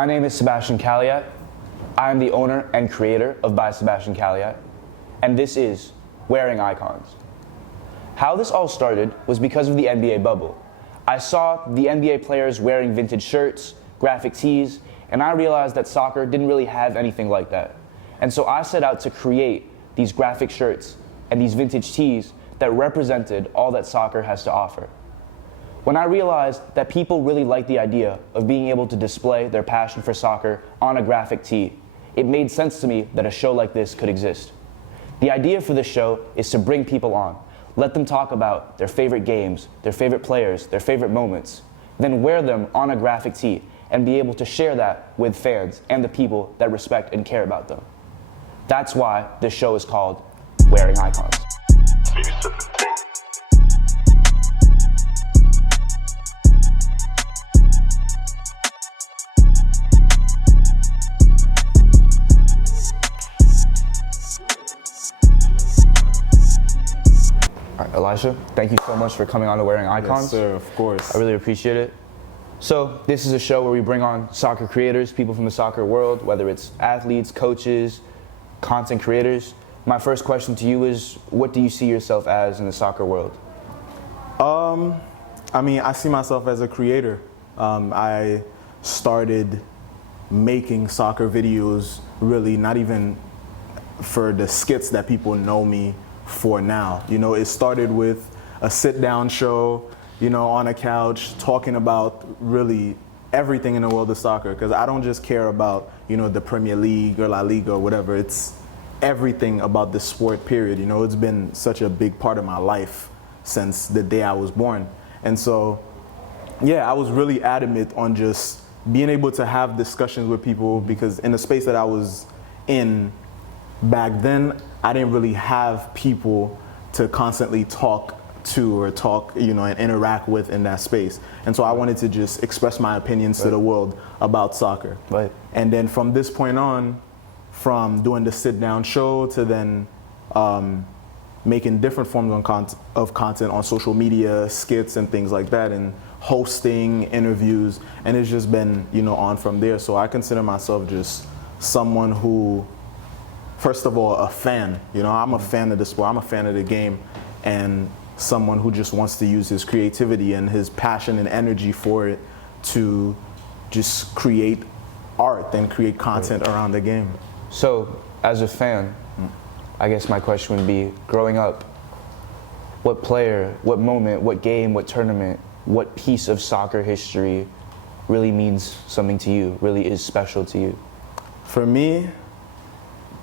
My name is Sebastian Caillat. I am the owner and creator of By Sebastian Caillat, and this is Wearing Icons. How this all started was because of the NBA bubble. I saw the NBA players wearing vintage shirts, graphic tees, and I realized that soccer didn't really have anything like that. And so I set out to create these graphic shirts and these vintage tees that represented all that soccer has to offer. When I realized that people really like the idea of being able to display their passion for soccer on a graphic tee, it made sense to me that a show like this could exist. The idea for this show is to bring people on, let them talk about their favorite games, their favorite players, their favorite moments, then wear them on a graphic tee and be able to share that with fans and the people that respect and care about them. That's why this show is called Wearing Icons. All right, Elisha, thank you so much for coming on to Wearing Icons. Yes, sir, of course. I really appreciate it. So this is a show where we bring on soccer creators, people from the soccer world, whether it's athletes, coaches, content creators. My first question to you is, what do you see yourself as in the soccer world? I see myself as a creator. I started making soccer videos really not even for the skits that people know me for now. You know, it started with a sit-down show, you know, on a couch, talking about really everything in the world of soccer, because I don't just care about, you know, the Premier League or La Liga or whatever. It's everything about the sport, period. You know, it's been such a big part of my life since the day I was born. And so, yeah, I was really adamant on just being able to have discussions with people, because in the space that I was in back then, I didn't really have people to constantly talk to or talk, you know, and interact with in that space. And so I wanted to just express my opinions to the world about soccer. Right. And then from this point on, from doing the sit-down show to then making different forms of content on social media, skits and things like that, and hosting interviews, and it's just been, you know, on from there. So I consider myself just someone who, first of all, a fan. You know, I'm a fan of the sport, I'm a fan of the game, and someone who just wants to use his creativity and his passion and energy for it to just create art and create content around the game. So, as a fan, I guess my question would be, growing up, what player, what moment, what game, what tournament, what piece of soccer history really means something to you, really is special to you? For me,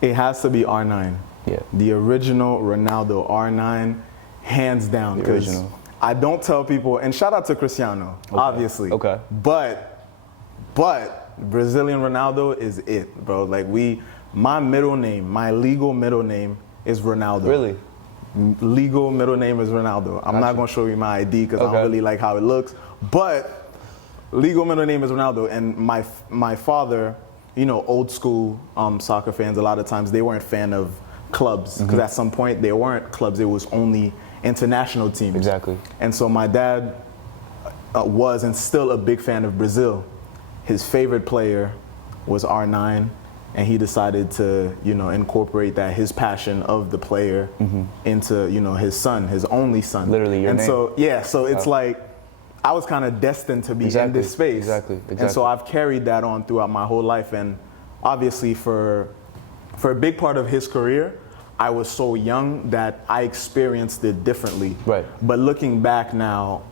it has to be R9. Yeah. The original Ronaldo, R9, hands down. The original. I don't tell people, and shout out to Cristiano, obviously. Okay. But Brazilian Ronaldo is it, bro. Like my middle name, my legal middle name is Ronaldo. Really? Legal middle name is Ronaldo. I'm not gonna show you my ID because I don't really like how it looks. But legal middle name is Ronaldo, and my father, you know, old school soccer fans, a lot of times they weren't fan of clubs, because at some point they weren't clubs, it was only international teams. Exactly. And so my dad was and still a big fan of Brazil. His favorite player was R9, and he decided to, you know, incorporate that, his passion of the player into, you know, his son, his only son. Literally your and name. So, yeah, so it's like, I was kind of destined to be in this space. Exactly. And so I've carried that on throughout my whole life. And obviously for a big part of his career, I was so young that I experienced it differently. Right. But looking back now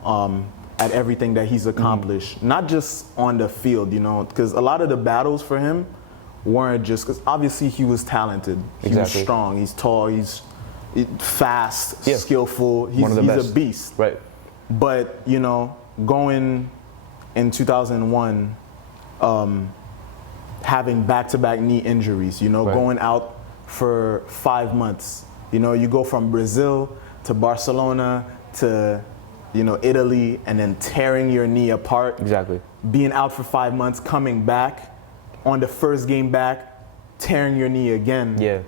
at everything that he's accomplished, not just on the field, you know, because a lot of the battles for him weren't just, because obviously he was talented. He was strong, he's tall, he's fast, skillful, he's a beast. Right. But, you know, going in 2001, having back-to-back knee injuries, you know, going out for 5 months. You know, you go from Brazil to Barcelona to, you know, Italy, and then tearing your knee apart. Exactly. Being out for 5 months, coming back, on the first game back, tearing your knee again. Yeah.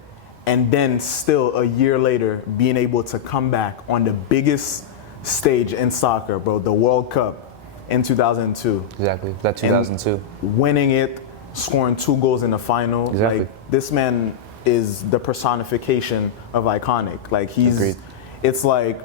And then still a year later, being able to come back on the biggest stage in soccer, bro, the World Cup in 2002. Exactly, that 2002. And winning it, scoring 2 goals in the final. Exactly. Like, this man is the personification of iconic. Like, Agreed. it's like,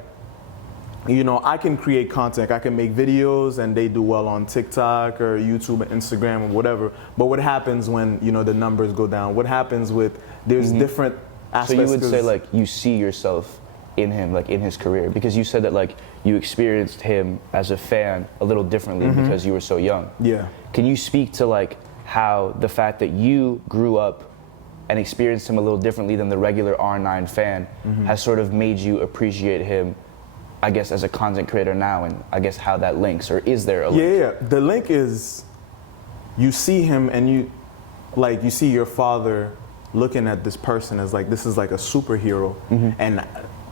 you know, I can create content, I can make videos, and they do well on TikTok or YouTube, or Instagram, or whatever. But what happens when, you know, the numbers go down? What happens with, there's different aspects. So you would say, like, you see yourself in him, like, in his career, because you said that, like, you experienced him as a fan a little differently because you were so young. Yeah. Can you speak to, like, how the fact that you grew up and experienced him a little differently than the regular R9 fan has sort of made you appreciate him, I guess, as a content creator now, and I guess how that links, or is there a link? Yeah, the link is, you see him and you see your father looking at this person as like, this is like a superhero. And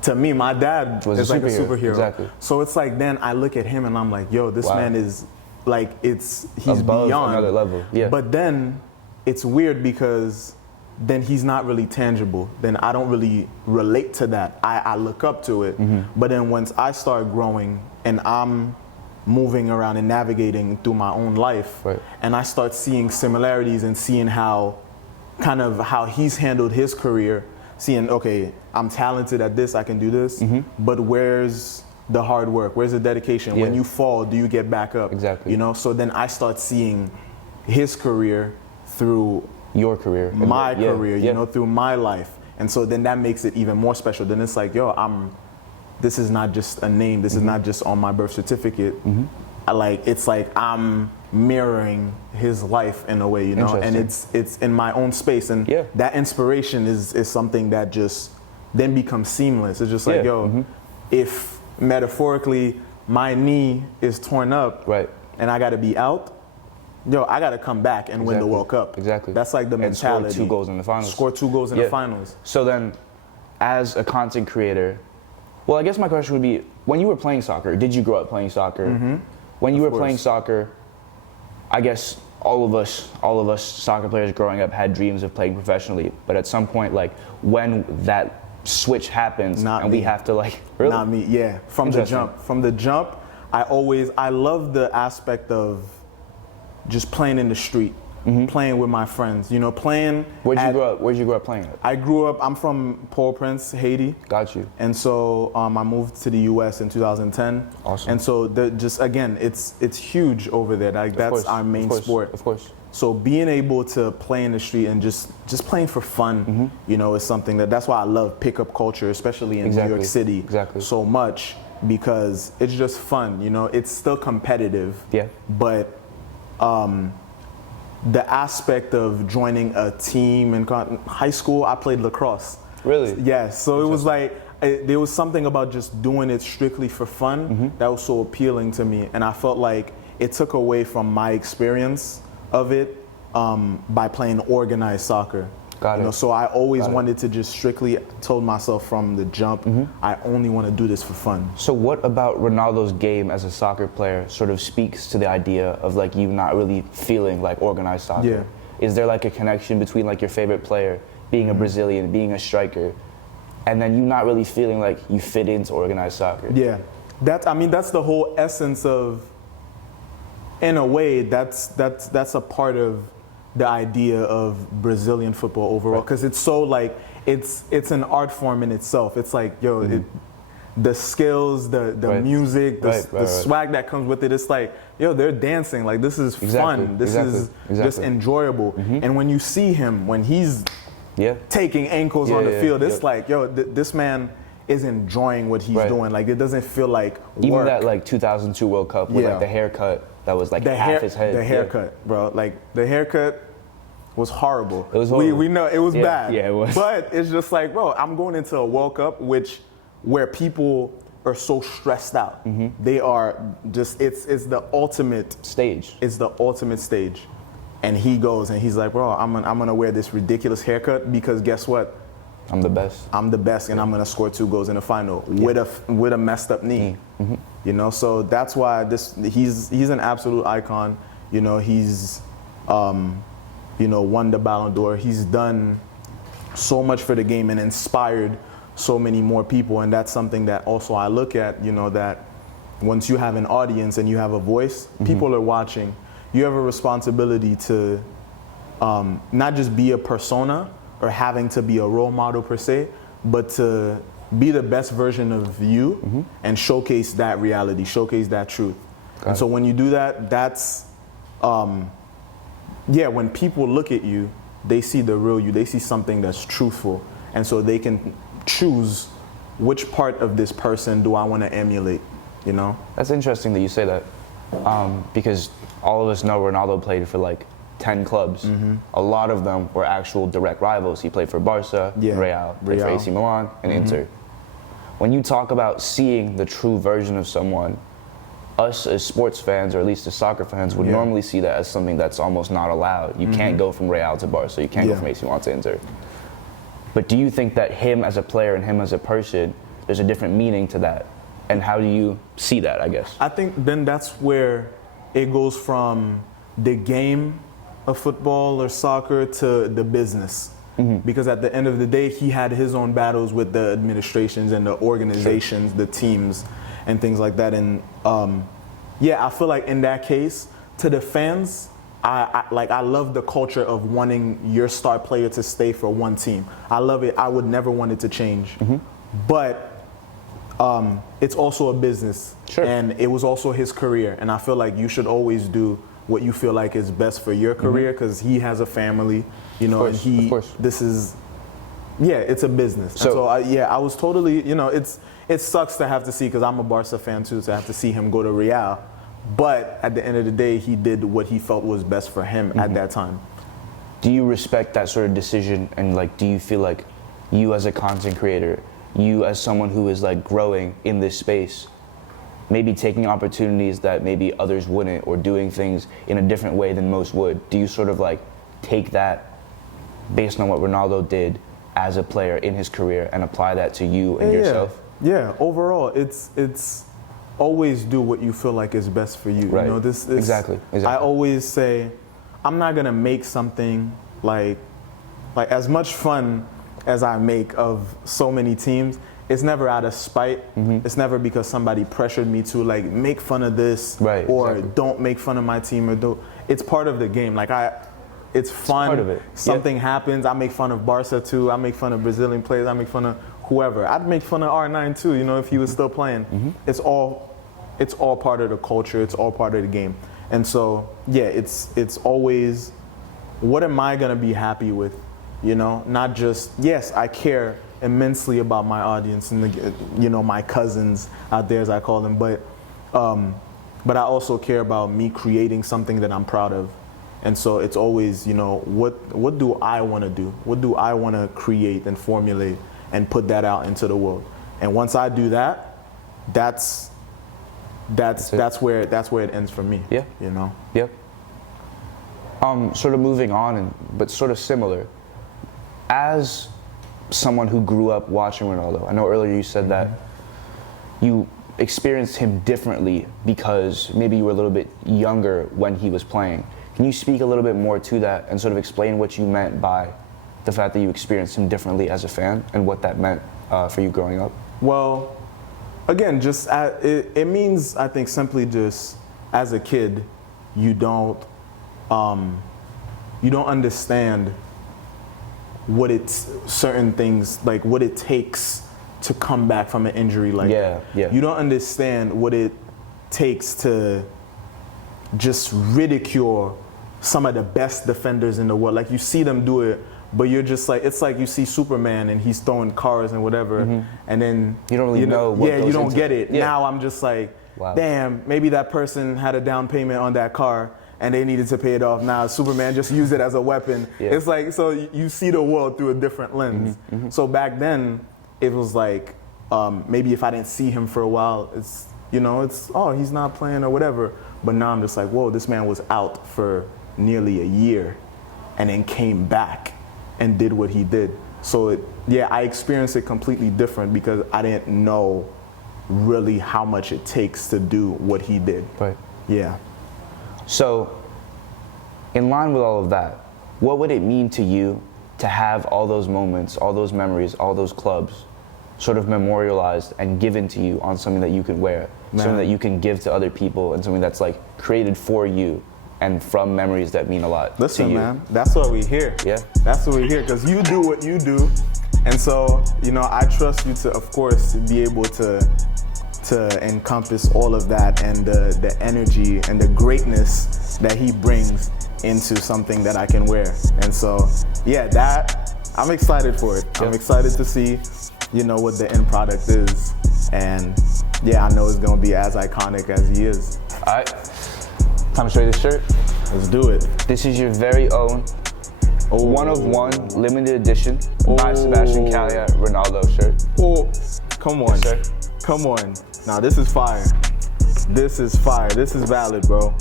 to me, my dad is like a superhero. Exactly. So it's like, then I look at him and I'm like, yo, this man is like, he's above beyond another level. Yeah. But then it's weird because then he's not really tangible. Then I don't really relate to that. I look up to it. But then once I start growing and I'm moving around and navigating through my own life, and I start seeing similarities and seeing how he's handled his career, seeing, okay, I'm talented at this, I can do this, but where's the hard work? Where's the dedication? When you fall, do you get back up? Exactly. You know, so then I start seeing his career through your career, my career, you know, through my life. And so then that makes it even more special. Then it's like, yo, this is not just a name, this is not just on my birth certificate. It's like I'm mirroring his life in a way, you know, and it's in my own space. And that inspiration is something that just then becomes seamless. It's just like, yo, if metaphorically my knee is torn up and I gotta be out, yo, I got to come back and win the World Cup. Exactly. That's like the mentality. And score 2 goals in the finals. Score 2 goals in the finals. So then, as a content creator, well, I guess my question would be, when you were playing soccer, did you grow up playing soccer? When you were playing soccer, I guess all of us soccer players growing up had dreams of playing professionally. But at some point, like, when that switch happens, we have to, like, really? Not me, yeah. From the jump, I love the aspect of just playing in the street, playing with my friends, you know, playing. Where'd you grow up playing at? I'm from Port-au-Prince, Haiti. Got you. And so I moved to the US in 2010. Awesome. And so it's huge over there. Like, that's our main sport. Of course. So being able to play in the street and just playing for fun, you know, is something that's why I love pickup culture, especially in New York City so much, because it's just fun, you know. It's still competitive. Yeah. But the aspect of joining a team in high school, I played lacrosse. Really? Yeah. So it was like, there was something about just doing it strictly for fun that was so appealing to me, and I felt like it took away from my experience of it by playing organized soccer. Got it. You know, so I always wanted to just strictly told myself from the jump, I only want to do this for fun. So what about Ronaldo's game as a soccer player sort of speaks to the idea of, like, you not really feeling like organized soccer? Yeah. Is there, like, a connection between, like, your favorite player being a Brazilian, being a striker, and then you not really feeling like you fit into organized soccer? Yeah. That's the whole essence of, in a way, that's a part of the idea of Brazilian football overall, because it's so, like, it's an art form in itself. It's like, yo, the skills, the music, the swag that comes with it. It's like, yo, they're dancing. Like, this is fun. This is just enjoyable. And when you see him, when he's taking ankles on the field, it's like, yo, this man is enjoying what he's doing. Like, it doesn't feel like work. Even that, like, 2002 World Cup with like the haircut that was like half his head. The haircut, bro. Like, the haircut was horrible. It was horrible. We know it was bad. Yeah, it was. But it's just like, bro, I'm going into a World Cup where people are so stressed out. They are just, it's the ultimate stage. It's the ultimate stage. And he goes and he's like, bro, I'm gonna wear this ridiculous haircut because guess what? I'm the best. I'm the best, and I'm gonna score 2 goals in the final with a messed up knee. You know, so that's why he's an absolute icon. You know, he's won the Ballon d'Or. He's done so much for the game and inspired so many more people, and that's something that also I look at. You know, that once you have an audience and you have a voice, people are watching. You have a responsibility to not just be a persona or having to be a role model per se, but to be the best version of you and showcase that reality, showcase that truth. And so when you do that, that's, when people look at you, they see the real you, they see something that's truthful. And so they can choose which part of this person do I want to emulate, you know? That's interesting that you say that, because all of us know Ronaldo played for like 10 clubs. A lot of them were actual direct rivals. He played for Barca, Real, played for AC Milan, and Inter. When you talk about seeing the true version of someone, us as sports fans, or at least as soccer fans, would normally see that as something that's almost not allowed. You can't go from Real to Barca, you can't go from AC Milan to Inter. But do you think that him as a player and him as a person, there's a different meaning to that? And how do you see that, I guess? I think then that's where it goes from the game of football or soccer to the business. Because at the end of the day, he had his own battles with the administrations and the organizations, the teams, and things like that. And I feel like in that case, to the fans, I love the culture of wanting your star player to stay for one team. I love it. I would never want it to change. But it's also a business, and it was also his career. And I feel like you should always do what you feel like is best for your career, because he has a family, you know, and this is, it's a business. So I was totally, you know, it sucks to have to see, because I'm a Barca fan too, to have to see him go to Real. But at the end of the day, he did what he felt was best for him at that time. Do you respect that sort of decision? And like, do you feel like you as a content creator, you as someone who is like growing in this space, maybe taking opportunities that maybe others wouldn't, or doing things in a different way than most would, do you sort of like take that based on what Ronaldo did as a player in his career and apply that to you and yourself? Yeah, overall, it's always do what you feel like is best for you. Right. You know, this exactly. I always say, I'm not gonna make something like as much fun as I make of so many teams. It's never out of spite. It's never because somebody pressured me to like make fun of this, or don't make fun of my team, or do. It's part of the game. Like it's fun. Part of it. Something happens. I make fun of Barca too. I make fun of Brazilian players. I make fun of whoever. I'd make fun of R9 too. You know, if he was still playing. It's all part of the culture. It's all part of the game. And so it's always, what am I gonna be happy with? You know, not just, yes, I care immensely about my audience and my cousins out there, as I call them, but I also care about me creating something that I'm proud of. And so it's always, what do I want to do? What do I want to create and formulate and put that out into the world? And once I do that, that's where it ends for me. Yeah. You know. Yep. Sort of moving on, but sort of similar. As someone who grew up watching Ronaldo, I know earlier you said that you experienced him differently because maybe you were a little bit younger when he was playing. Can you speak a little bit more to that and sort of explain what you meant by the fact that you experienced him differently as a fan and what that meant for you growing up? Well, again, it means, I think, simply just as a kid, you don't understand what certain things, like what it takes to come back from an injury like that. You don't understand what it takes to just ridicule some of the best defenders in the world. Like, you see them do it, but you're just like, it's like you see Superman and he's throwing cars and whatever, and then you don't really know what goes you don't into get it. Yeah. Now I'm just like, wow. Damn, maybe that person had a down payment on that car and they needed to pay it off. Now Superman just used it as a weapon. It's like, so you see the world through a different lens. So back then, it was like, maybe if I didn't see him for a while, it's he's not playing or whatever. But now I'm just like, whoa, this man was out for nearly a year and then came back and did what he did. So I experienced it completely different because I didn't know really how much it takes to do what he did. Right. Yeah. So, in line with all of that, what would it mean to you to have all those moments, all those memories, all those clubs sort of memorialized and given to you on something that you could wear, something that you can give to other people, and something that's like created for you and from memories that mean a lot to Listen, you. man, that's what we hear. Yeah. That's what we hear, because you do what you do. And so, you know, I trust you to, of course, be able to encompass all of that and the energy and the greatness that he brings into something that I can wear. And so, yeah, I'm excited for it. Yeah. I'm excited to see, you know, what the end product is. And yeah, I know it's gonna be as iconic as he is. All right, time to show you this shirt. Let's do it. This is your very own one of one limited edition By Sebastian Caillat Ronaldo shirt. Oh, come on. Yes, sir. Come on. Now this is fire. This is fire. This is valid, bro.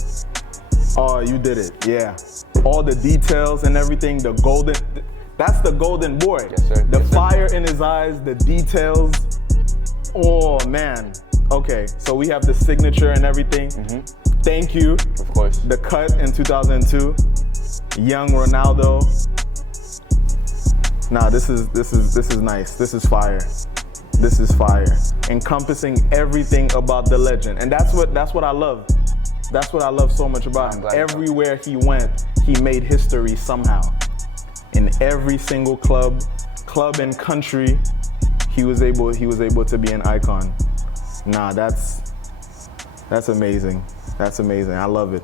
Oh, you did it. Yeah. All the details and everything, the golden, that's the golden boy. Yes, sir. The Yes, sir. fire in his eyes, the details. Oh, man. Okay, so we have the signature and everything. Thank you. Of course. The cut in 2002. Young Ronaldo. Nah, this is nice. This is fire. This is fire. Encompassing everything about the legend. And that's what I love. That's what I love so much about him. Everywhere he went, he made history somehow. In every single club and country, he was able to be an icon. Nah, that's amazing. That's amazing. I love it.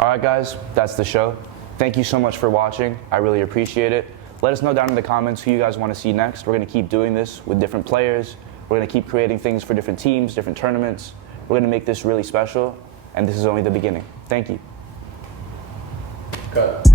All right, guys, that's the show. Thank you so much for watching. I really appreciate it. Let us know down in the comments who you guys want to see next. We're going to keep doing this with different players. We're going to keep creating things for different teams, different tournaments. We're going to make this really special, and this is only the beginning. Thank you. Cut.